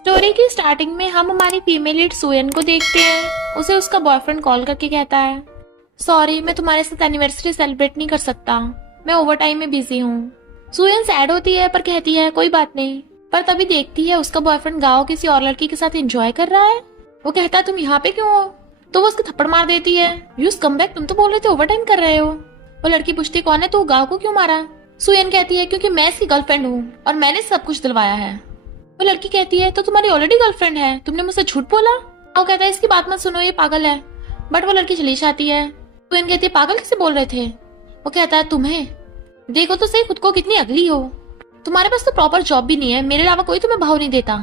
Story की starting में हम हमारी फीमेल लीड सुयन को देखते हैं। उसे उसका बॉयफ्रेंड कॉल करके कहता है, सॉरी मैं तुम्हारे साथ एनिवर्सरी सेलिब्रेट नहीं कर सकता, मैं ओवर टाइम में बिजी हूँ। सुयन सैड होती है पर कहती है कोई बात नहीं। पर तभी देखती है उसका बॉयफ्रेंड गाँव किसी और लड़की के साथ एंजॉय कर रहा है। वो कहता है तुम यहाँ पे क्यों हो? तो वो उसको थप्पड़ मार देती है, यूज कम बैक, तुम तो बोल रहे थे ओवर टाइम कर रहे हो। वो लड़की पूछती कौन है, तो गाँव को क्यों मारा? सुयन कहती है क्योंकि मैं इसकी गर्लफ्रेंड हूँ और मैंने सब कुछ दिलवाया है। वो लड़की कहती है तो तुम्हारी ऑलरेडी गर्लफ्रेंड है, तुमने मुझसे झूठ बोला। वो कहता है इसकी बात मत सुनो, ये पागल है। बट वो लड़की चली जाती है। सुयन कहती है पागल किसे बोल रहे थे? वो कहता है तुम्हें, देखो तो सही खुद को कितनी अगली हो, तुम्हारे पास तो प्रॉपर जॉब भी नहीं है, मेरे अलावा कोई तुम्हें भाव नहीं देता।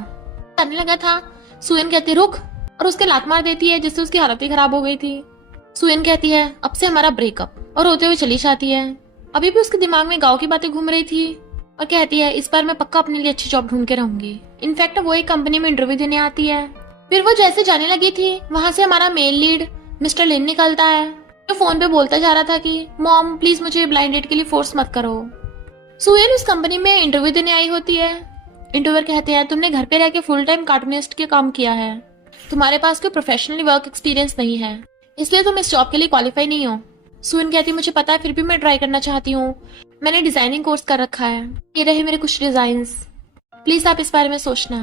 करने लगा था। सुयन कहती है रुक, और उसके लात मार देती है जिससे उसकी हालत ही खराब हो गई थी। सुयन कहती है अब से हमारा ब्रेकअप, और रोते हुए चली जाती है। अभी भी उसके दिमाग में गाँव की बातें घूम रही थी और कहती है इस बार मैं पक्का अपने लिए अच्छी जॉब ढूंढ के रहूंगी। इनफैक्ट वो एक कंपनी में इंटरव्यू देने आती है। फिर वो जैसे जाने लगी थी वहां से हमारा मेल लीड मिस्टर लिन निकलता है, जो फोन पे बोलता जा रहा था कि मॉम प्लीज मुझे ब्लाइंड डेट के लिए फोर्स मत करो। सुयन उस कंपनी में इंटरव्यू देने आई होती है। इंटरव्यूअर कहते हैं तुमने घर पे रह के फुल टाइम कार्टूनिस्ट के काम किया है, तुम्हारे पास कोई प्रोफेशनली वर्क एक्सपीरियंस नहीं है, इसलिए तुम इस जॉब के लिए क्वालिफाई नहीं हो। सुयन कहती मुझे पता है, फिर भी मैं ट्राई करना चाहती हूँ, मैंने डिजाइनिंग कोर्स कर रखा है, ये रहे मेरे कुछ डिजाइन्स, प्लीज आप इस बारे में सोचना।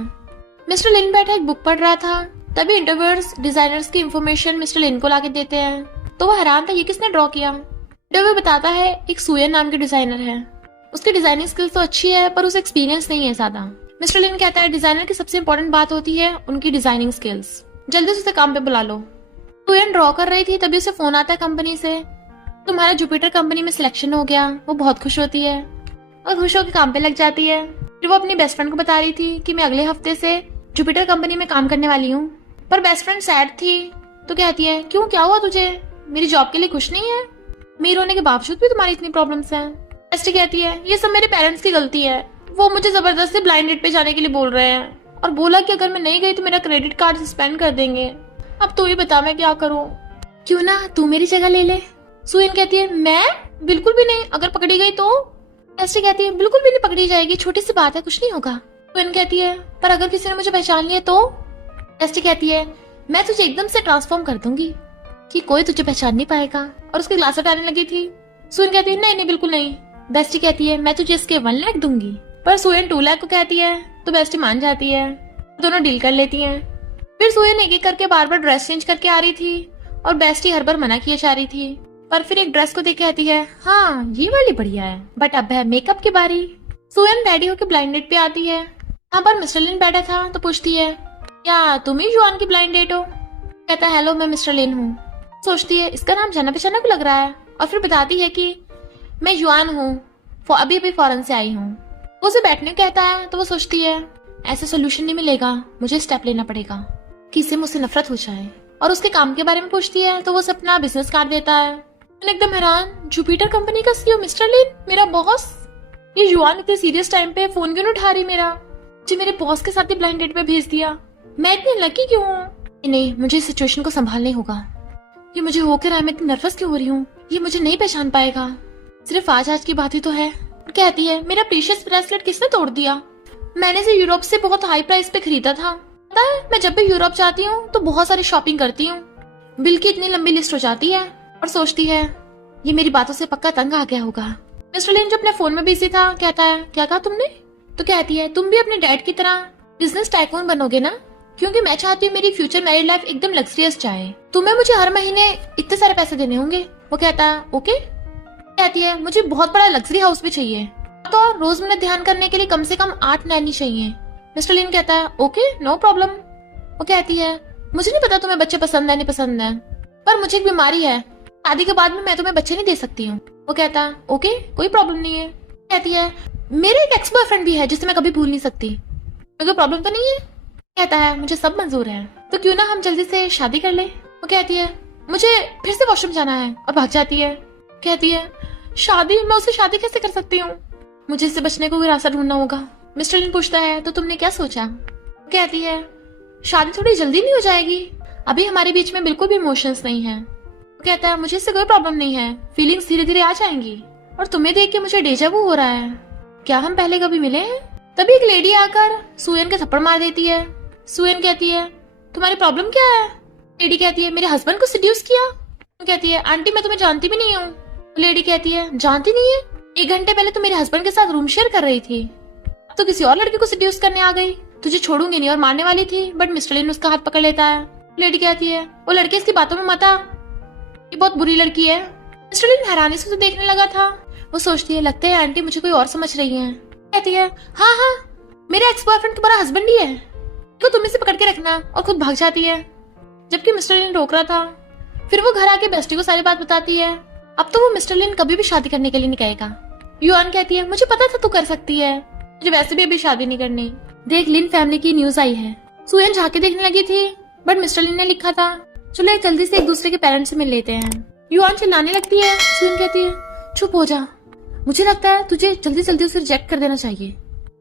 मिस्टर लिन बैठा एक बुक पढ़ रहा था। तभी इंटरव्यूअर्स डिजाइनर्स की इंफॉर्मेशन मिस्टर लिन को लाके देते हैं, तो वो हैरान था ये किसने ड्रॉ किया। इंटरव्यू बताता है एक सुयन नाम के डिजाइनर है, उसकी डिजाइनिंग स्किल्स तो अच्छी है पर उसे एक्सपीरियंस नहीं है ज्यादा। मिस्टर लिन कहता है डिजाइनर की सबसे इंपॉर्टेंट बात होती है उनकी डिजाइनिंग स्किल्स, जल्दी से उसे काम पे बुला लो। सुयन ड्रॉ कर रही थी, तभी उसे फोन आता है कंपनी से, तुम्हारा जुपिटर कंपनी में सिलेक्शन हो गया। वो बहुत खुश होती है और खुश होकर काम पे लग जाती है। फिर वो अपनी बेस्ट फ्रेंड को बता रही थी कि मैं अगले हफ्ते से जुपिटर कंपनी में काम करने वाली हूँ। पर बेस्ट फ्रेंड सैड थी, तो कहती है क्यों, क्या हुआ तुझे, मेरी जॉब के लिए खुश नहीं है? अमीर होने के बावजूद भी तुम्हारी इतनी प्रॉब्लम्स हैं। बेस्टी कहती है ये सब मेरे पेरेंट्स की गलती है, वो मुझे जबरदस्ती ब्लाइंड डेट पे जाने के लिए बोल रहे हैं और बोला कि अगर मैं नहीं गई तो मेरा क्रेडिट कार्ड सस्पेंड कर देंगे। अब तू ही बता मैं क्या करूँ, क्यों ना तू मेरी जगह ले ले। सुयन कहती है मैं बिल्कुल भी नहीं, अगर पकड़ी गई तो? बेस्टी कहती है बिल्कुल भी नहीं पकड़ी जाएगी, छोटी सी बात है, कुछ नहीं होगा। सुयन कहती है पर अगर किसी ने मुझे पहचान लिया तो? बेस्टी कहती है मैं तुझे एकदम से ट्रांसफॉर्म कर दूंगी कि कोई तुझे पहचान नहीं पाएगा, और उसकी ग्लास हटाने लगी थी। सुयन कहती है नहीं नहीं बिल्कुल नहीं। बेस्टी कहती है मैं तुझे इसके 1 लाख दूंगी, पर सुयन 2 लाख को कहती है, तो बेस्टी मान जाती है, दोनों डील कर लेती हैं। फिर सुयन एक एक करके बार बार ड्रेस चेंज करके आ रही थी और बेस्टी हर बार मना किए जा रही थी, पर फिर एक ड्रेस को देख कहती है हाँ ये वाली बढ़िया है, बट अब है मेकअप की बारी। सुयन रेडी होकर ब्लाइंड डेट पे आती है। यहाँ पर मिस्टर लिन बैठा था, तो पूछती है क्या तुम ही जुआन की ब्लाइंड डेट हो? कहता है हेलो मैं मिस्टर लिन हूँ। सोचती है इसका नाम जाना पहचाना को लग रहा है, और फिर बताती है कि मैं जुआन हूँ, अभी अभी फॉरेन से आई हूँ। वो उसे बैठने को कहता है, तो वो सोचती है ऐसे सोल्यूशन नहीं मिलेगा, मुझे स्टेप लेना पड़ेगा कि इससे मुझसे नफरत हो जाए। और उसके काम के बारे में पूछती है, तो वो उसे अपना बिजनेस कार्ड देता है। एकदम हैरान, जुपिटर कंपनी का सीईओ मिस्टर लिन, मेरा बॉस, ये जुआन इतने सीरियस टाइम पे फोन क्यों नहीं उठा रही मेरा, मुझे मेरे बॉस के साथ ही ब्लाइंड डेट पे भेज दिया, मैं इतनी लकी क्यों हूँ? नहीं, मुझे इस सिचुएशन को संभालने होगा, ये मुझे होकर आया, मैं इतनी नर्वस क्यों हो रही हूँ, ये मुझे नहीं पहचान पाएगा, सिर्फ आज की बात ही तो है। कहती है मेरा प्रीशियस ब्रेसलेट किसने तोड़ दिया, मैंने इसे यूरोप से बहुत हाई प्राइस पे खरीदा था। पता है मैं जब भी यूरोप जाती हूँ तो बहुत सारी शॉपिंग करती हूँ, बिल की इतनी लंबी लिस्ट हो जाती है। और सोचती है ये मेरी बातों से पक्का तंग आ गया होगा। मिस्टर लिन जो अपने फोन में बिजी था कहता है क्या कहा तुमने? तो कहती है तुम भी अपने डैड की तरह बिजनेस टाइकून बनोगे ना, क्योंकि मैं चाहती हूँ मेरी फ्यूचर मैरिड लाइफ एकदम लग्जरियस जाए, तुम्हें मुझे हर महीने इतने सारे पैसे देने होंगे। वो कहता है ओके। कहती है मुझे बहुत बड़ा लग्जरी हाउस भी चाहिए, तो रोज मैंने ध्यान करने के लिए कम से कम 8 नैनी चाहिए। मिस्टर लिन कहता है ओके नो प्रॉब्लम। वो कहती है मुझे नहीं पता तुम्हें बच्चे पसंद है नहीं पसंद है, पर मुझे एक बीमारी है, शादी के बाद में मैं तुम्हें बच्चे नहीं दे सकती हूँ। वो कहता है ओके कोई प्रॉब्लम नहीं है। कहती है मेरे एक एक्स बॉयफ्रेंड भी है जिसे मैं कभी भूल नहीं सकती, कोई प्रॉब्लम तो नहीं है? कहता है मुझे सब मंजूर है, तो क्यों ना हम जल्दी से शादी कर ले। वो कहती है मुझे फिर से वॉशरूम जाना है, और भाग जाती है। कहती है शादी, मैं उससे शादी कैसे कर सकती हूँ, मुझे इससे बचने को कोई रास्ता ढूंढना होगा। मिस्टर लिन पूछता है तो तुमने क्या सोचा? कहती है शादी थोड़ी जल्दी नहीं हो जाएगी, अभी हमारे बीच में बिल्कुल भी इमोशंस नहीं है। कहता है मुझे इससे कोई प्रॉब्लम नहीं है, फीलिंग्स धीरे धीरे आ जाएंगी, और तुम्हें देख के मुझे डेजा वू हो रहा है, क्या हम पहले कभी मिले हैं? तभी एक लेडी आकर सुयन के थप्पड़ मार देती है सुयन कहती है तुम्हारी प्रॉब्लम क्या है? लेडी कहती है मेरे हस्बैंड को सिड्यूस किया। कहती है आंटी मैं तुम्हें जानती भी नहीं हूँ। लेडी कहती है जानती नहीं है? 1 घंटे पहले तो मेरे हस्बैंड के साथ रूम शेयर कर रही थी, अब तो किसी और लड़के को सिड्यूस करने आ गई। तुझे छोड़ूंगी नहीं और मारने वाली थी, बट मिस्टर लिन उसका हाथ पकड़ लेता है। लेडी कहती है वो लड़के इसकी बातों में मत आ, ये बहुत बुरी लड़की है। मिस्टर लिन हैरानी से उसे देखने लगा था। वो सोचती है लगता है आंटी मुझे कोई और समझ रही है। कहती है हाँ हाँ मेरा एक्स बॉयफ्रेंड तुम्हारा हस्बैंड ही है, तो तुम इसे पकड़ के रखना, और खुद भाग जाती है जबकि मिस्टर लिन रोक रहा था। फिर वो घर आके बेस्टी को सारी बात बताती है। अब तो वो मिस्टर लिन कभी भी शादी करने के लिए नहीं कहेगा। युआन कहती है मुझे पता था तू कर सकती है, मुझे वैसे भी अभी शादी नहीं करनी। देख लिन फैमिली की न्यूज आई है। सुयन झांके देखने लगी थी, बट मिस्टर लिन ने लिखा था चलो एक जल्दी से एक दूसरे के पेरेंट्स से मिल लेते हैं। युआन चिल्लाने लगती है। सुयन कहती है चुप हो जा, मुझे लगता है तुझे जल्दी जल्दी उसे रिजेक्ट कर देना चाहिए।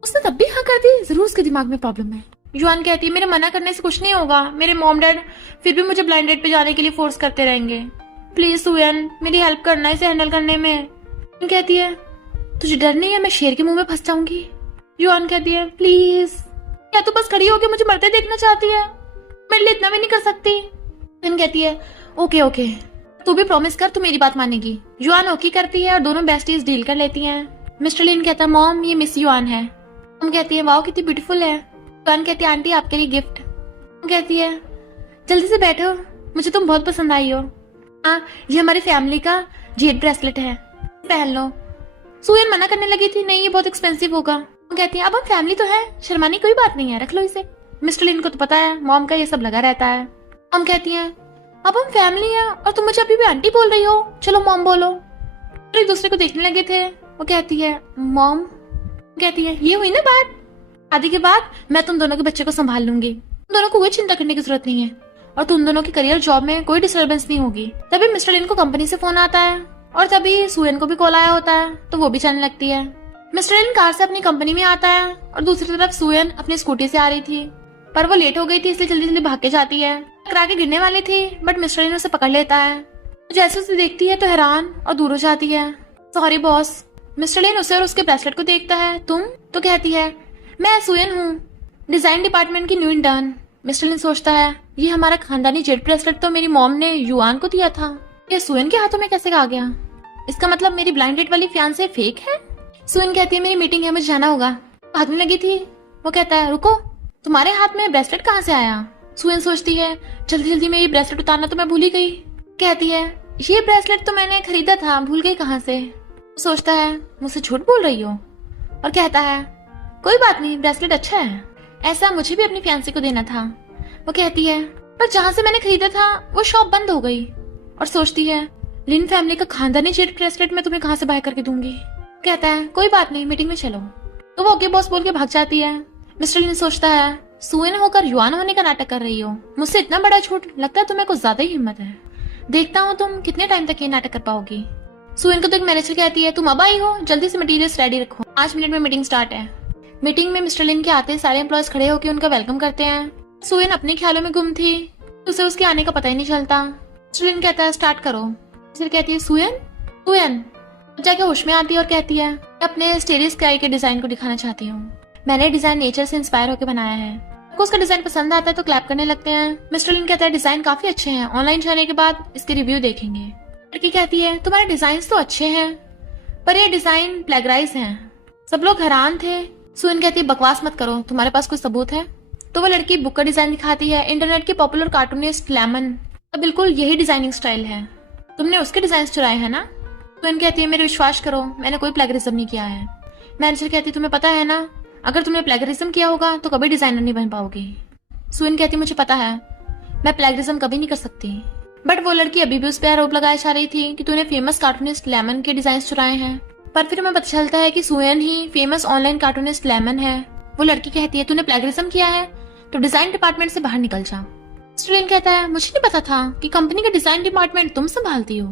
उसने तब भी हाँ कर दी, जरूर उसके दिमाग में प्रॉब्लम है। युआन कहती है मेरे मना करने से कुछ नहीं होगा, मेरे मॉम डैड फिर भी मुझे ब्लाइंड डेट पे जाने के लिए फोर्स करते रहेंगे। प्लीज सुयन मेरी हेल्प करना इसे हैंडल करने में। कहती है तुझे डर नहीं है मैं शेर के मुंह में फंस जाऊंगी? युआन कहती है प्लीज, क्या तू बस खड़ी होकर मुझे मरते देखना चाहती है? मेरे लिए इतना भी नहीं कर सकती? कहती है ओके ओके तू भी प्रॉमिस कर तू मेरी बात मानेगी। युआन ओके करती है और दोनों बेस्टीज डील कर लेती हैं। मिस्टर लिन कहता है मॉम ये मिस युआन है। हम कहती है वाओ कितनी ब्यूटीफुल है। युआन कहती है आंटी आपके लिए गिफ्ट। कहती है जल्दी से बैठो, मुझे तुम बहुत पसंद आई हो। हाँ ये हमारी फैमिली का जेड ब्रेसलेट है, पहन लो। सुयन मना करने लगी थी नहीं ये बहुत एक्सपेंसिव होगा। कहती है अब हम फैमिली तो है, शर्माने कोई बात नहीं है, रख लो इसे। मिस्टर लिन को तो पता है मॉम का ये सब लगा रहता है। हम कहती हैं अब हम फैमिली है और तुम मुझे अभी भी आंटी बोल रही हो, चलो मॉम बोलो। एक दूसरे को देखने लगे थे। वो कहती है मॉम, कहती है ये हुई ना बात, शादी के बाद मैं तुम दोनों के बच्चे को संभाल लूंगी, तुम दोनों को कोई चिंता करने की जरूरत नहीं है और तुम दोनों के करियर जॉब में कोई डिस्टर्बेंस नहीं होगी। तभी मिस्टर लिन को कंपनी से फोन आता है और तभी सुयन को भी कॉल आया होता है, तो वो भी चलने लगती है। मिस्टर लिन कार से अपनी कंपनी में आता है और दूसरी तरफ सुयन अपनी स्कूटी से आ रही थी, पर वो लेट हो गई थी इसलिए जल्दी जल्दी भाग के जाती है। टकरा के गिरने वाली थी बट मिस्टर लिन उसे पकड़ लेता है। जैसे उसे देखती है तो हैरान और दूर हो जाती है। Sorry boss. मिस्टर लिन उसे और उसके ब्रेसलेट को देखता है। तुम? तो कहती है मैं सुयन हूँ, डिजाइन डिपार्टमेंट की न्यू इंटर्न। मिस्टर लिन सोचता है ये हमारा खानदानी जेड ब्रेसलेट तो मेरी मॉम ने युआन को दिया था, ये सुयन के हाथों में कैसे आ गया? इसका मतलब मेरी ब्लाइंड डेट वाली फियांसे फेक है। सुयन कहती है मेरी मीटिंग है मुझे जाना होगा। भागने लगी थी। वो कहता है रुको, तुम्हारे हाथ में ब्रेसलेट कहाँ से आया? सुयन सोचती है जल्दी जल्दी में ये ब्रेसलेट उतारना तो मैं भूल ही गई। कहती है ये ब्रेसलेट तो मैंने खरीदा था, भूल गई कहाँ से। सोचता है मुझसे झूठ बोल रही हो और कहता है कोई बात नहीं ब्रेसलेट अच्छा है, ऐसा मुझे भी अपनी फियांसे को देना था। वो कहती है पर जहाँ से मैंने खरीदा था वो शॉप बंद हो गई। और सोचती है लिन फैमिली का खानदानी जेड ब्रेसलेट मैं तुम्हें कहाँ से बाय करके दूंगी। कहता है कोई बात नहीं मीटिंग में चलो। तो वो ओके बॉस बोल के भाग जाती है। मिस्टर लिन सोचता है सुयन होकर युआन होने का नाटक कर रही हो, मुझसे इतना बड़ा झूठ, लगता है तुम्हें कुछ ज्यादा ही हिम्मत है। देखता हूँ तुम कितने टाइम तक ये नाटक कर पाओगी। सुयन को तो एक मैनेजर कहती है तुम अब आई हो, जल्दी से मटेरियल्स रेडी रखो, 5 मिनट में मीटिंग स्टार्ट है। मीटिंग में मिस्टर लिन के आते सारे एम्प्लॉयज खड़े होकर उनका वेलकम करते हैं। सुयन अपने ख्यालों में गुम थी, उसे उसके आने का पता ही नहीं चलता। मिस्टर लिन कहता है स्टार्ट करो। फिर कहती है सुयन सुयन जाके होश में आती है और कहती है अपने स्टेरी स्काई के डिजाइन को दिखाना चाहती हूँ, मैंने डिजाइन नेचर से इंस्पायर होकर बनाया है। आपको उसका डिजाइन पसंद आता है तो क्लैप करने लगते हैं। मिस्टर लिन कहता है डिजाइन काफी अच्छे हैं, ऑनलाइन जाने के बाद इसके रिव्यू देखेंगे। लड़की कहती है तुम्हारे डिजाइन तो अच्छे हैं पर ये डिजाइन प्लेगराइज हैं। सब लोग हैरान थे। सुयन कहती है बकवास मत करो, तुम्हारे पास कोई सबूत है? तो वो लड़की बुक का डिजाइन दिखाती है। इंटरनेट के पॉपुलर कार्टूनिस्ट लेमन का बिल्कुल यही डिजाइनिंग स्टाइल है, तुमने उसके डिजाइन चुराए हैं ना? सुयन कहती है मेरे विश्वास करो मैंने कोई प्लेगरिज्म नहीं किया है। मैनेजर कहती है तुम्हें पता है ना अगर तुमने प्लेगरिज्म किया होगा तो कभी डिजाइनर नहीं बन पाओगी। सुयन कहती मुझे पता है मैं प्लेगरिज्म कभी नहीं कर सकती। बट वो लड़की अभी भी उस पर आरोप लगाए जा रही थी कि तूने फेमस कार्टूनिस्ट लेमन के डिजाइन चुराए हैं। पर फिर हमें पता चलता है कि सुयन ही फेमस ऑनलाइन कार्टूनिस्ट लेमन है। वो लड़की कहती है तूने प्लेगरिज्म किया है तो डिजाइन डिपार्टमेंट से बाहर निकल जा। स्टूडेंट कहता है मुझे नहीं पता था कि कंपनी का डिजाइन डिपार्टमेंट तुम संभालती हो।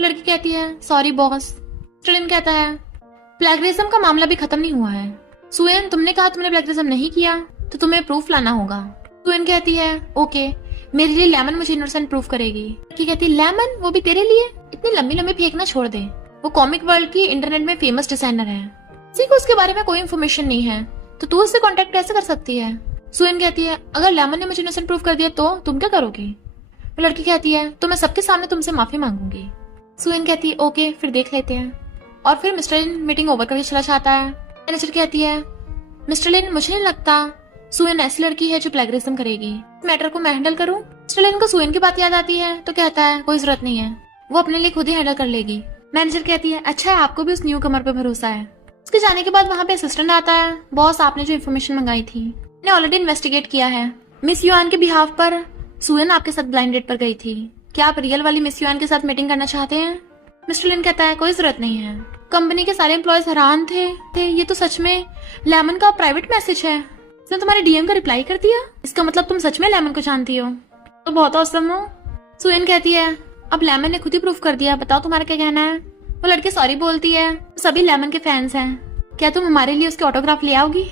लड़की कहती है सॉरी बॉस। स्टूडेंट कहता है प्लेगरिज्म का मामला भी खत्म नहीं हुआ है। सुयन तुमने कहा तुमने प्लेगरिज्म नहीं किया तो तुम्हें प्रूफ लाना होगा। सुयन कहती है ओके मेरे लिए लेमन मुझे इनोसेंट प्रूफ करेगी। लड़की कहती है लेमन वो भी तेरे लिए? इतनी लंबी लंबी फेंकना छोड़ दे, वो कॉमिक वर्ल्ड की इंटरनेट में फेमस डिजाइनर है, किसी को उसके बारे में कोई इन्फॉर्मेशन नहीं है तो तू उससे कांटेक्ट कैसे कर सकती है? सुयन कहती है अगर लेमन ने मुझे इनोसेंट प्रूव कर दिया तो तुम क्या करोगी? वो लड़की कहती है तो मैं सबके सामने तुमसे माफी मांगूंगी। सुयन कहती है ओके फिर देख लेते हैं। और फिर मिस्टर लिन मीटिंग ओवर करके चला जाता है। मैनेजर कहती है मिस्टर लिन मुझे नहीं लगता सुयन ऐसी लड़की है जो प्लेगरिज्म करेगी, मैटर को मैं हैंडल करूं। मिस्टर लिन को सुयन की बात याद आती है तो कहता है कोई जरूरत नहीं है, वो अपने लिए खुद ही हैंडल कर लेगी। मैनेजर कहती है अच्छा है आपको भी उस न्यू कमर पे भरोसा है। उसके जाने के बाद वहाँ पे असिस्टेंट आता है। बॉस आपने जो इन्फॉर्मेशन मंगाई थी मैंने ऑलरेडी इन्वेस्टिगेट किया है। मिस युआन के बिहाफ पर सुयन आपके साथ ब्लाइंड डेट पर गई थी, क्या आप रियल वाली मिस युआन के साथ मीटिंग करना चाहते हैं? मिस्टर लिन कहता है कोई जरूरत नहीं है। कंपनी के सारे एम्प्लॉयज हैरान थे ये तो सच में लेमन का प्राइवेट मैसेज है, इसने तुम्हारे डीएम का रिप्लाई कर दिया, इसका मतलब तुम सच में लेमन को जानती हो, तो बहुत औसम हो। सुयन कहती है अब लेमन ने खुद ही प्रूफ कर दिया, बताओ तुम्हारा क्या कहना है? वो लड़की सॉरी बोलती है सभी लेमन के फैंस हैं, क्या तुम हमारे लिए उसके ऑटोग्राफ ले आओगी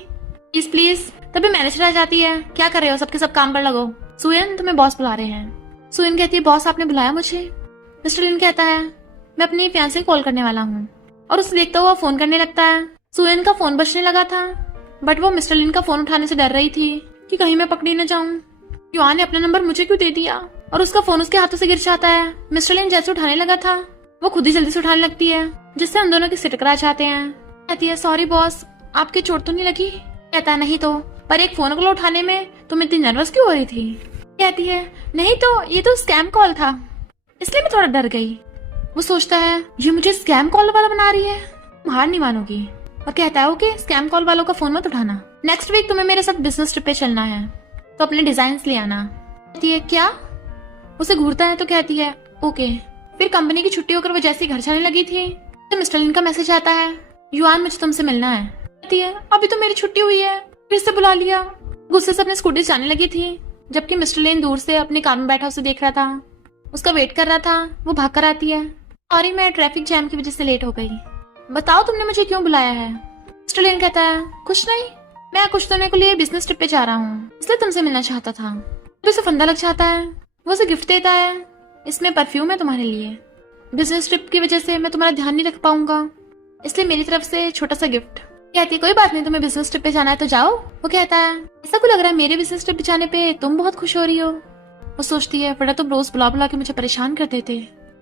प्लीज प्लीज। तभी मैनेजर आ जाती है क्या कर रहे हो सबके सब काम पर लगो, सुयन तुम्हें बॉस बुला रहे हैं। सुयन कहती है बॉस आपने बुलाया मुझे? मिस्टर लिन कहता है मैं अपनी फियांसे को कॉल करने वाला हूँ, और उसे देखता हुआ फोन करने लगता है। सुयन का फोन बजने लगा था बट वो मिस्टर लिन का फोन उठाने से डर रही थी कि कहीं मैं पकड़ी न जाऊं। युआन ने अपना नंबर मुझे क्यों दे दिया, और उसका फोन उसके हाथों से गिर जाता है। मिस्टर लिन जैसे उठाने लगा था वो खुद ही जल्दी से उठाने लगती है जिससे उन दोनों की सिर टकरा जाते हैं। कहती है सॉरी बॉस आपकी चोट तो नहीं लगी? कहता है नहीं तो, पर एक फोन कॉल उठाने में तुम इतनी नर्वस क्यों हो रही थी? कहती है नहीं तो ये तो स्कैम कॉल था इसलिए मैं थोड़ा डर गई। वो सोचता है ये मुझे स्कैम कॉल वाला बना रही है, तुम हार नहीं मानोगी, और कहता है ओके स्कैम कॉल वालों का फोन मत उठाना, नेक्स्ट वीक तुम्हें मेरे साथ बिजनेस ट्रिप पे चलना है तो अपने डिजाइन ले आना। कहती है क्या? उसे घूरता है तो कहती है ओके। फिर कंपनी की छुट्टी होकर वो जैसे घर जाने लगी थी तो मिस्टर लिन का मैसेज आता है युआन मुझे तुमसे मिलना है। कहती है अभी तो मेरी छुट्टी हुई है फिर से बुला लिया। गुस्से से अपने स्कूटी जाने लगी थी जबकि मिस्टर लिन दूर से अपने कार में बैठा उसे देख रहा था, उसका वेट कर रहा था। वो भाग कर आती है सॉरी मैं ट्रैफिक जैम की वजह से लेट हो गई, बताओ तुमने मुझे क्यों बुलाया है? मिस्टर लिन कहता है कुछ नहीं, मैं कुछ दिनों के लिए बिजनेस ट्रिप पे जा रहा हूँ इसलिए तुमसे मिलना चाहता था। तो उसे फंदा लग जाता है, वो उसे गिफ्ट देता है, इसमें परफ्यूम है तुम्हारे लिए, बिजनेस ट्रिप की वजह से मैं तुम्हारा ध्यान नहीं रख पाऊंगा इसलिए मेरी तरफ से छोटा सा गिफ्ट। कहती है कोई बात नहीं तुम्हें बिजनेस ट्रिप पे जाना है तो जाओ। वो कहता है ऐसा क्यों लग रहा है मेरे बिजनेस ट्रिप पे जाने पे तुम बहुत खुश हो रही हो? वो सोचती है बड़ा तुम रोज बुला बुला के मुझे परेशान करते थे।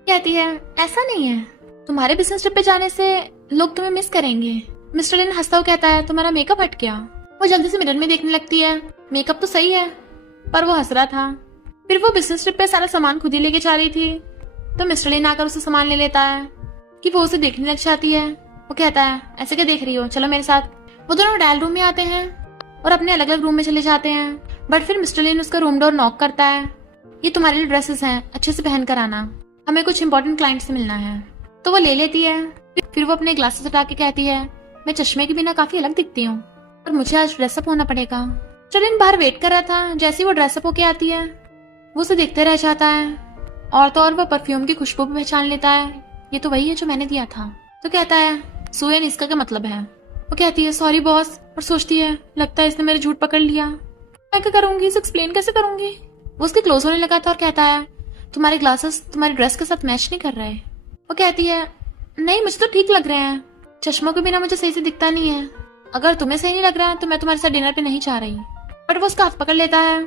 कहती है ऐसा नहीं है, तुम्हारे बिजनेस ट्रिप पे जाने से लोग तुम्हें मिस करेंगे। मिस्टर लिन हंसता हुआ कहता है तुम्हारा मेकअप हट गया। वो जल्दी से मिरर में देखने लगती है, मेकअप तो सही है पर वो हंस रहा था। फिर वो बिजनेस ट्रिप पे सारा सामान खुद ही लेके जा रही थी तो मिस्टर लिन आकर उसे सामान ले लेता है कि वो उसे देखने लग जाती है। वो कहता है ऐसे क्या देख रही हो, चलो मेरे साथ। वो दोनों डायल रूम में आते हैं और अपने अलग अलग रूम में चले जाते हैं बट फिर मिस्टर लिन उसका रूम डोर नॉक करता है, ये तुम्हारे लिए ड्रेसेस हैं अच्छे से पहन कर आना, हमें कुछ इंपॉर्टेंट क्लाइंट से मिलना है। तो वो ले लेती है। फिर वो अपने ग्लासेस हटा के कहती है मैं चश्मे के बिना काफी अलग दिखती हूँ और मुझे आज ड्रेसअप होना पड़ेगा। मिस्टर लिन बाहर वेट कर रहा था, जैसे वो ड्रेसअप होके आती है वो उसे देखते रह जाता है और तो और वो परफ्यूम की खुशबू भी पहचान लेता है, ये तो वही है जो मैंने दिया था। तो कहता है सुयन इसका क्या मतलब है? वो कहती है सॉरी बॉस, और सोचती है लगता है इसने मेरे झूठ पकड़ लिया, मैं क्या करूंगी, इसे एक्सप्लेन कैसे करूंगी। वो उसके क्लोज होने लगा था और कहता है तुम्हारे ग्लासेस तुम्हारे ड्रेस के साथ मैच नहीं कर रहे। वो कहती है नहीं मुझे तो ठीक लग रहे हैं, चश्मों के बिना मुझे सही से दिखता नहीं है, अगर तुम्हें सही नहीं लग रहा तो मैं तुम्हारे साथ डिनर पे नहीं जा रही। बट वो उसका हाथ पकड़ लेता है,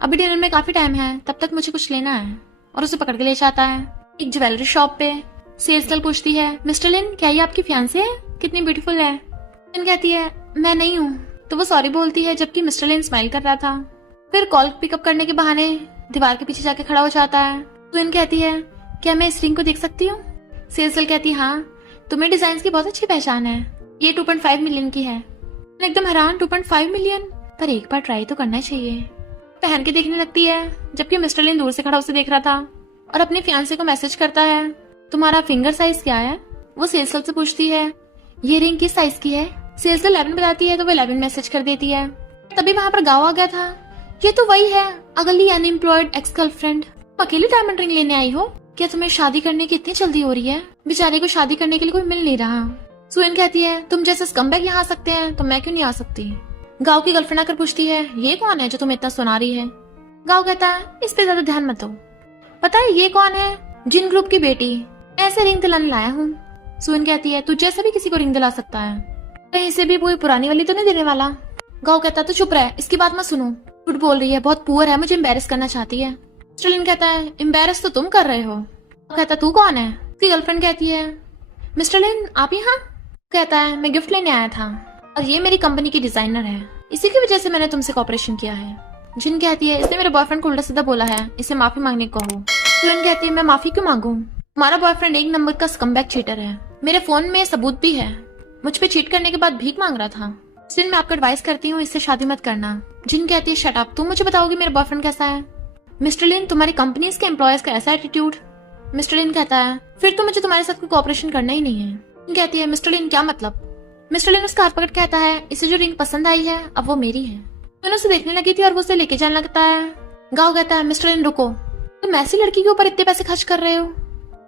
अभी डिनर में काफी टाइम है, तब तक मुझे कुछ लेना है, और उसे पकड़ के ले जाता है एक ज्वेलरी शॉप पे। सेल्स गर्ल पूछती है मिस्टर लिन क्या ये आपकी फियांसे है, कितनी ब्यूटीफुल है। लिन कहती है मैं नहीं हूँ, तो वो सॉरी बोलती है जबकि मिस्टर लिन स्माइल कर रहा था। फिर कॉल पिकअप करने के बहाने दीवार के पीछे जाके खड़ा हो जाता है। तो लिन कहती है क्या मैं इस रिंग को देख सकती हूँ? सेल्स गर्ल कहती है हाँ तुम्हें डिजाइन की बहुत अच्छी पहचान है, ये 2.5 मिलियन की है। एकदम हैरान 2.5 मिलियन, पर एक बार ट्राई तो करना चाहिए। पहन के देखने लगती है जबकि मिस्टर लिन दूर से खड़ा उसे देख रहा था और अपने फियांसे को मैसेज करता है तुम्हारा फिंगर साइज क्या है? वो सेल्स गर्ल से पूछती है ये रिंग किस साइज की है? सेल्स गर्ल 11 बताती है तो वो 11 मैसेज कर देती है। तभी वहाँ पर गाँव आ गया था, ये तो वही है अगली अनएम्प्लॉयड एक्स गर्लफ्रेंड, अकेली डायमंड रिंग लेने आई हो, क्या तुम्हें शादी करने की इतनी जल्दी हो रही है? बेचारे को शादी करने के लिए कोई मिल नहीं रहा। सुयन कहती है तुम जैसे स्कम्बैग यहाँ आ सकते हैं तो मैं क्यों नहीं आ सकती। गाँव की गर्लफ्रेंड आकर पूछती है ये कौन है जो तुम्हें इतना सुना रही है? गाँव कहता है इस पे ज्यादा ध्यान मत दो, पता है ये कौन है? जिन ग्रुप की बेटी, ऐसे रिंग दिलाने लाया हूँ। सुयन कहती है तू जैसे भी किसी को रिंग दिला सकता है, कहीं से भी कोई पुरानी वाली तो नहीं देने वाला। गाओ कहता है तो चुप रहे, इसकी बात मत सुनो, झूठ बोल रही है, बहुत पुअर है, मुझे एम्बेरस करना चाहती है। मिस्टर लिन कहता है एम्बेरस तो तुम कर रहे हो। कहता तू कौन है? उसकी गर्लफ्रेंड कहती है मिस्टर लिन आप यहाँ? कहता है मैं गिफ्ट लेने आया था और ये मेरी कंपनी की डिजाइनर है, इसी की वजह से मैंने तुमसे कॉपरेशन किया है। जिन कहती है इसने मेरे बॉयफ्रेंड को उल्टा सीधा बोला है, इसे माफी मांगने को कहो। जिन कहती है मैं माफी क्यों मांगू, तुम्हारा बॉयफ्रेंड एक नंबर का स्कमबैग चीटर है, मेरे फोन में सबूत भी है, मुझ पे चीट करने के बाद भीख मांग रहा था। जिन मैं आपको एडवाइस करती हूँ इससे शादी मत करना। जिन कहती है शट अप, तुम मुझे बताओगी मेरा बॉयफ्रेंड कैसा है? मिस्टर लिन तुम्हारी कंपनी के एम्प्लॉयज का ऐसा एटीट्यूड। मिस्टर लिन कहता है फिर तो मुझे तुम्हारे साथ कोई कोऑपरेशन करना ही नहीं है। कहती है मिस्टर लिन क्या मतलब? मिस्टर लिन उसका हाथ पकड़ कहता है इसे जो रिंग पसंद आई है अब वो मेरी है। मैंने उसे देखने लगी थी और वो उसे लेके जाने लगता है। गाओ कहता है मिस्टर लिन रुको, तुम ऐसी लड़की के ऊपर इतने पैसे खर्च कर रहे हो?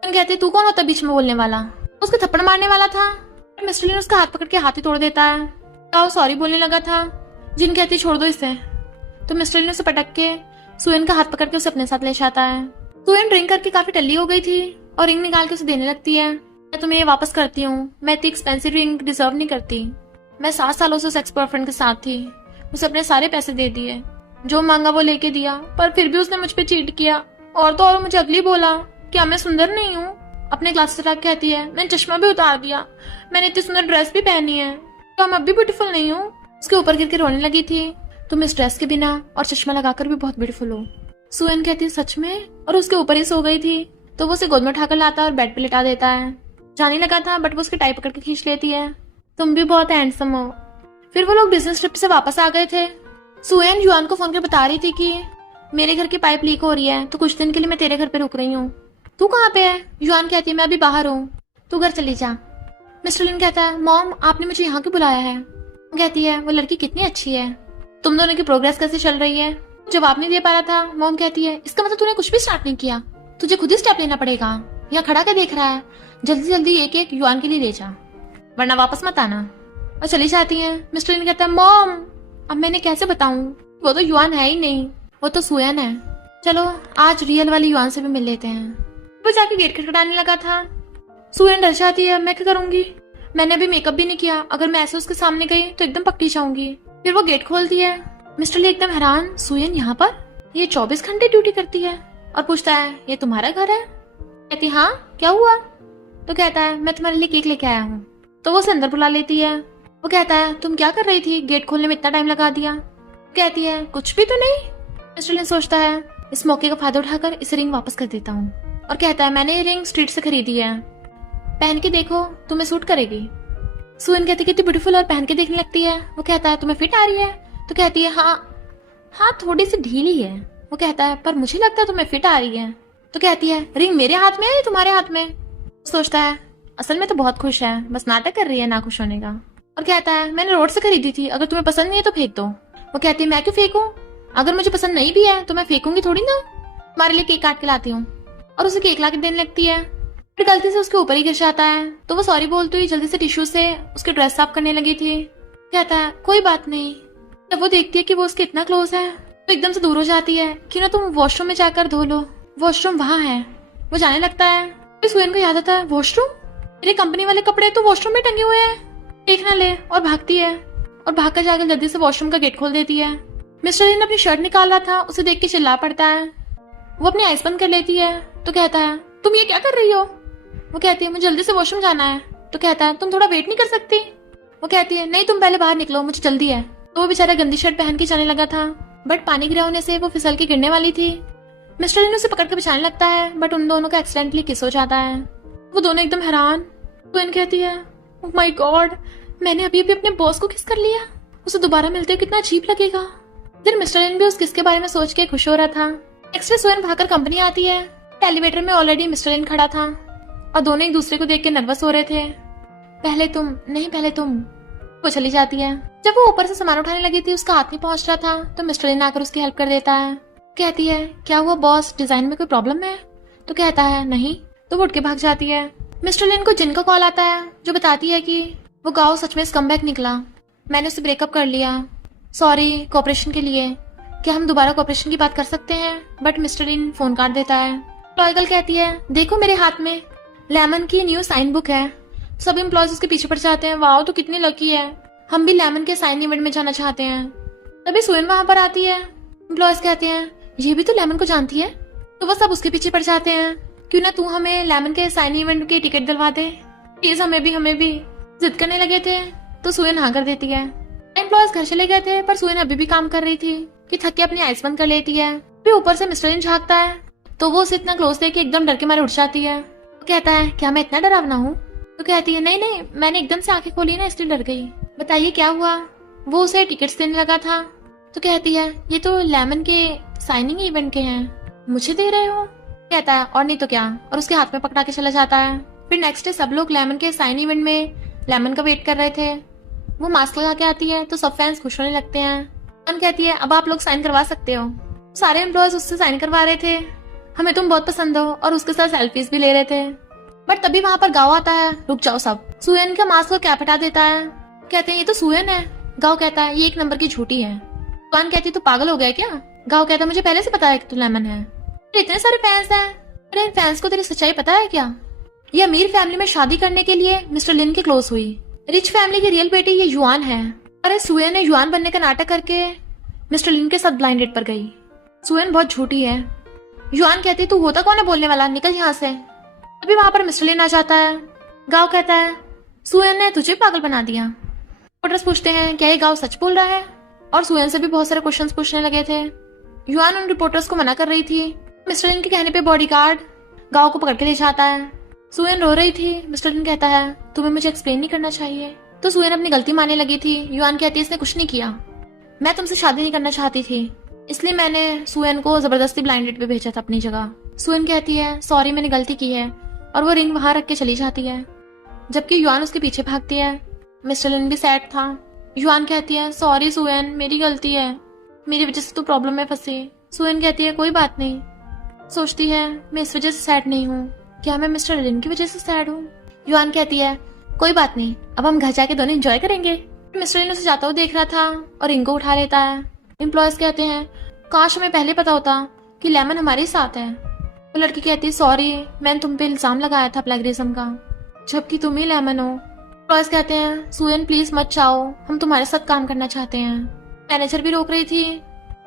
कहती है तू कौन होता बीच में बोलने वाला, उसको थप्पड़ मारने वाला था। मिस्टर लिन उसका हाथ पकड़ के हाथ ही तोड़ देता है। गाओ सॉरी बोलने लगा था। जिन कहती छोड़ दो इसे, तो मिस्टर लिन उसे पटक के सुयन का हाथ पकड़ के उसे अपने साथ ले जाता है। सुयन ड्रिंक करके काफी टल्ली हो गई थी और रिंग निकाल के उसे देने लगती है। मैं तुम्हें ये वापस करती हूँ, मैं इतनी एक्सपेंसिव रिंग डिजर्व नहीं करती। मैं 7 सालों से उस एक्स बॉयफ्रेंड के साथ थी, उसे अपने सारे पैसे दे दिए, जो मांगा वो लेके दिया, पर फिर भी उसने मुझ पे चीट किया और तो और मुझे अगली बोला क्या मैं सुंदर नहीं हूँ। अपने क्लास से कहती है मैंने चश्मा भी उतार दिया, मैंने इतनी सुंदर ड्रेस भी पहनी है, तो हम अब भी ब्यूटीफुल नहीं हूँ। उसके ऊपर गिर के रोने लगी थी। तुम इस ड्रेस के बिना और चश्मा लगाकर भी बहुत ब्यूटीफुल हो। सुयन कहती है सच में, और उसके ऊपर ही सो गई थी। तो वो उसे गोद में उठाकर लाता है और बेड पे लिटा देता है। जाने लगा था बट वो उसकी टाई पकड़ के खींच लेती है, तुम भी बहुत हैंडसम हो। फिर वो लोग बिजनेस ट्रिप से वापस आ गए थे। सुयन युआन को फोन कर बता रही थी कि मेरे घर की पाइप लीक हो रही है, तो कुछ दिन के लिए मैं तेरे घर पे रुक रही हूँ। तू कहाँ पे है? युआन कहती है मैं अभी बाहर हूँ, तू घर चली जा। मिस्टर लिन कहता है मॉम आपने मुझे यहाँ क्यों बुलाया है? कहती है वो लड़की कितनी अच्छी है, तुम दोनों की प्रोग्रेस कैसे चल रही है? जवाब नहीं दे पा रहा था। मॉम कहती है इसका मतलब तूने कुछ भी स्टार्ट नहीं किया, तुझे खुद ही स्टेप लेना पड़ेगा। यहाँ खड़ा क्या देख रहा है, जल्दी जल्दी एक एक युआन के लिए ले जा, वरना वापस मत आना। और चली जाती है। मिस्टर लिन कहता है मॉम अब मैंने कैसे बताऊं, वो तो युआन है ही नहीं, वो तो सुयन है। चलो आज रियल वाली युआन से भी मिल लेते हैं। वो जाके गेट खटखटाने लगा था। सुयन डर जाती है, मैं क्या करूंगी, मैंने अभी मेकअप भी नहीं किया, अगर मैं ऐसे उसके सामने गई तो एकदम पकड़ी जाऊंगी। फिर वो गेट खोलती है। मिस्टर ली एकदम हैरान, सुयन यहाँ पर, ये 24 घंटे ड्यूटी करती है, और पूछता है ये तुम्हारा घर है? कहती हाँ क्या हुआ? तो कहता है मैं तुम्हारे लिए केक लेके आया हूँ। तो वो उसे अंदर बुला लेती है। वो कहता है तुम क्या कर रही थी, गेट खोलने में इतना टाइम लगा दिया। कहती है कुछ भी तो नहीं। मिस्टर लिन सोचता है इस मौके का फायदा उठाकर इस रिंग वापस कर देता हूँ, और कहता है मैंने ये रिंग स्ट्रीट से खरीदी है, पहन के देखो तुम्हें सूट करेगी। सुयन कहती कितनी ब्यूटीफुल और पहन के देखने लगती है। वो कहता है तुम्हें फिट आ रही है? तो कहती है हाँ थोड़ी सी ढीली है। वो कहता है पर मुझे लगता है तुम्हें फिट आ रही है। तो कहती है रिंग मेरे हाथ में है या तुम्हारे हाथ में? सोचता है असल में तो बहुत खुश है, बस नाटक कर रही है ना खुश होने का। और कहता है मैंने रोड से खरीदी थी, अगर तुम्हें पसंद नहीं है तो फेंक दो। वो कहती है मैं क्यों फेंकूं, अगर मुझे पसंद नहीं भी है तो मैं फेंकूंगी थोड़ी ना, तुम्हारे लिए केक काट के लाती हूँ। और उसे केक ला के देने लगती है। फिर गलती से उसके ऊपर ही गिर जाता है, तो वो सॉरी बोलती हुई जल्दी से टिश्यू से उसकी ड्रेस साफ करने लगी थी। कहता है कोई बात नहीं। जब वो देखती है कि वो उसके इतना क्लोज है तो एकदम से दूर हो जाती है कि ना तुम वॉशरूम में जाकर धो लो, वॉशरूम वहाँ है। वो जाने लगता है। फिर सुयन को याद आता है वॉशरूम, मेरे कंपनी वाले कपड़े तो वॉशरूम में टंगे हुए हैं, देख ना ले, और भागती है और भागकर जाकर जल्दी से वॉशरूम का गेट खोल देती है। मिस्टर लिन अपनी शर्ट निकाल रहा था, उसे देख के चिल्ला पड़ता है। वो अपनी आइस बंद कर लेती है। तो कहता है तुम ये क्या कर रही हो? वो कहती है मुझे जल्दी से वॉशरूम जाना है। तो कहता है तुम थोड़ा वेट नहीं कर सकती? वो कहती है नहीं तुम पहले बाहर निकलो, मुझे जल्दी है। तो वो बेचारा गंदी शर्ट पहन के जाने लगा था, बट पानी गिरा होने से वो फिसल के गिरने वाली थी। मिस्टर लिन उसे पकड़ के बिछाने लगता है, बट उन दोनों का एक्सीडेंटली किस हो जाता है। वो दोनों एकदम हैरान। तो इन कहती है ओह माय गॉड, मैंने अभी अभी अपने बॉस को किस कर लिया, उसे दोबारा मिलते कितना अजीब लगेगा। फिर मिस्टर लिन भी उस किस के बारे में सोच के खुश हो रहा था। नेक्स्ट डे सुयन भागकर कंपनी आती है। एलिवेटर में ऑलरेडी मिस्टर लिन खड़ा था और दोनों एक दूसरे को देख के नर्वस हो रहे थे। पहले तुम, नहीं पहले तुम। वो चली जाती है। जब वो ऊपर से सामान उठाने लगी थी, उसका हाथ नहीं पहुंच रहा था, तो मिस्टर लिन आकर उसकी हेल्प कर देता है। कहती है क्या हुआ बॉस, डिजाइन में कोई प्रॉब्लम है? तो कहता है नहीं। तो वो उठ के भाग जाती है। मिस्टर लिन को जिन का कॉल आता है, जो बताती है कि वो गाँव सच में स्कमबैग निकला, मैंने उससे ब्रेकअप कर लिया, सॉरी कोऑपरेशन के लिए, क्या हम दोबारा कोऑपरेशन की बात कर सकते हैं? बट मिस्टर लिन फोन काट देता है। लॉयगल कहती है देखो मेरे हाथ में लेमन की न्यू साइन बुक है, सब एम्प्लॉयज उसके पीछे पड़ जाते हैं, वाओ तो कितनी लकी है, हम भी लेमन के साइन इवेंट में जाना चाहते हैं। तभी सुयन वहां पर आती है। एम्प्लॉयज कहते हैं ये भी तो लेमन को जानती है। तो वो सब उसके पीछे पड़ जाते हैं, क्यों ना तू हमें लेमन के साइन इवेंट के टिकट दिलवा दे प्लीज, हमें भी। जिद करने लगे थे तो सुयन हाँ कर देती है। एम्प्लॉयज घर चले गए थे पर सुयन अभी भी काम कर रही थी कि थक के अपनी आइज बंद कर लेती है। फिर ऊपर से मिस्टर लिन झांकता है तो वो उसे इतना क्लोज देख के एकदम डर के मारे उठ जाती है। वो कहता है क्या मैं इतना डरावना हूँ? तो कहती है नहीं, मैंने एकदम से आंखें खोली ना इसलिए डर गई। बताइए क्या हुआ? वो उसे टिकट्स देने लगा था। तो कहती है ये तो लेमन के साइनिंग इवेंट के हैं, मुझे दे रहे हो? कहता है और नहीं तो क्या, और उसके हाथ में पकड़ा के चला जाता है। फिर नेक्स्ट डे सब लोग लेमन के साइन इवेंट में लेमन का वेट कर रहे थे। वो मास्क लगा के आती है तो सब फैंस खुश होने लगते हैं। अन कहती है अब आप लोग साइन करवा सकते हो। सारे एम्प्लॉयज उससे साइन करवा रहे थे, हमें तुम बहुत पसंद हो, और उसके साथ सेल्फीज भी ले रहे थे। बट तभी वहां पर गाओ आता है। रुक जाओ सब। सुयन का मास्क को कैप हटा देता है। कहते हैं ये तो सुयन है। गाओ कहता है ये एक नंबर की झूठी है। अन कहती तू पागल हो गया क्या? गाओ कहता है मुझे पहले से पता है कि तू लेमन है। इतने सारे फैंस हैं, अरे इन फैंस को तेरी सच्चाई पता है क्या? ये अमीर फैमिली में शादी करने के लिए मिस्टर लिन के क्लोज हुई। रिच फैमिली की रियल बेटी ये युआन है। अरे सुयन ने युआन बनने का नाटक करके मिस्टर लिन के साथ ब्लाइंड डेट पर गई। सुयन बहुत झूठी है। युआन कहती तू होता कौन है बोलने वाला, निकल यहाँ से। अभी वहां पर मिस्टर लिन आ जाता है। गाओ कहता है सुयन ने तुझे पागल बना दिया। रिपोर्टर्स पूछते हैं क्या ये गाओ सच बोल रहा है, और सुयन से भी बहुत सारे क्वेश्चंस पूछने लगे थे। युआन उन रिपोर्टर्स को मना कर रही थी। मिस्टर लिन के कहने पे बॉडीगार्ड गाओ को पकड़ के ले जाता है। सुयन रो रही थी। मिस्टर लिन कहता है तुम्हें मुझे एक्सप्लेन नहीं करना चाहिए। तो सुयन अपनी गलती मानने लगी थी। युआन कहती है इसने कुछ नहीं किया, मैं तुमसे शादी नहीं करना चाहती थी, इसलिए मैंने सुयन को जबरदस्ती ब्लाइंड डेट पे भेजा था अपनी जगह। सुयन कहती है सॉरी मैंने गलती की है, और वो रिंग वहां रख के चली जाती है, जबकि युआन उसके पीछे भागती है। मिस्टर लिन भी सैड था। युआन कहती है सॉरी सुयन मेरी गलती है, मेरी वजह से तू प्रॉब्लम में फंसी। सुयन कहती है कोई बात नहीं। सोचती है मैं इस वजह से सैड नहीं हूँ, क्या मैं मिस्टर लिन की वजह से सैड हूँ? युआन कहती है कोई बात नहीं, अब हम घर जाके दोनों एंजॉय करेंगे। मिस्टर लिन उसे जाता हुआ देख रहा था और रिंग को उठा लेता है। एम्प्लॉयज कहते हैं काश हमें पहले पता होता कि लेमन हमारे साथ है। वो लड़की कहती है सॉरी मैंने तुम पे इल्जाम लगाया था प्लेगरिज्म का, जबकि तुम ही लेमन हो। एम्प्लॉयज कहते हैं सुयन प्लीज मत जाओ, हम तुम्हारे साथ काम करना चाहते हैं। मैनेजर भी रोक रही थी।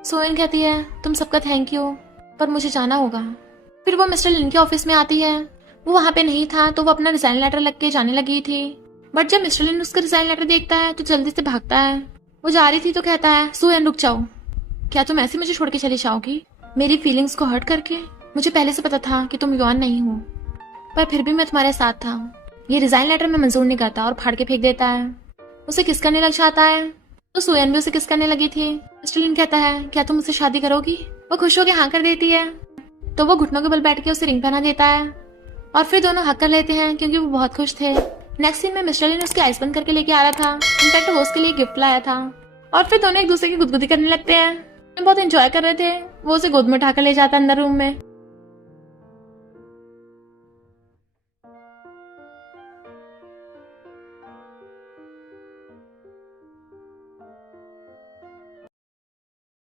सुयन कहती है तुम सबका थैंक यू, पर मुझे जाना होगा। फिर वो मिस्टर लिन के ऑफिस में आती है। वो वहां पे नहीं था तो वो अपना रिजाइन लेटर लग के जाने लगी थी, बट जब मिस्टर लिन उसका रिजाइन लेटर देखता है तो जल्दी से भागता है। वो जा रही थी तो कहता है सुयन रुक जाओ, क्या तुम ऐसे मुझे छोड़ के चली जाओगी मेरी फीलिंग्स को हर्ट करके? मुझे पहले से पता था कि तुम युआन नहीं हो, पर फिर भी मैं तुम्हारे साथ था। ये रिजाइन लेटर मैं मंजूर नहीं करता, और फाड़ के फेंक देता है। उसे किस करने लग जाता है तो सुयन भी उसे किस करने लगी थी। मिस्टर लिन कहता है क्या तुम मुझसे शादी करोगी? वो खुश होकर हाँ कर देती है। तो वो घुटनों के बल बैठ के उसे रिंग पहना देता है, और फिर दोनों हक कर लेते हैं क्योंकि वो बहुत खुश थे। नेक्स्ट सीन में मिस्टर लिन उसकी आइस बंद करके लेके आ रहा था। इनफैक्ट वो उसके लिए गिफ्ट लाया था, और फिर दोनों एक दूसरे की गुदगुदी करने लगते हैं। बहुत एंजॉय कर रहे थे। वो उसे गोद में उठाकर ले जाता है अंदर रूम में।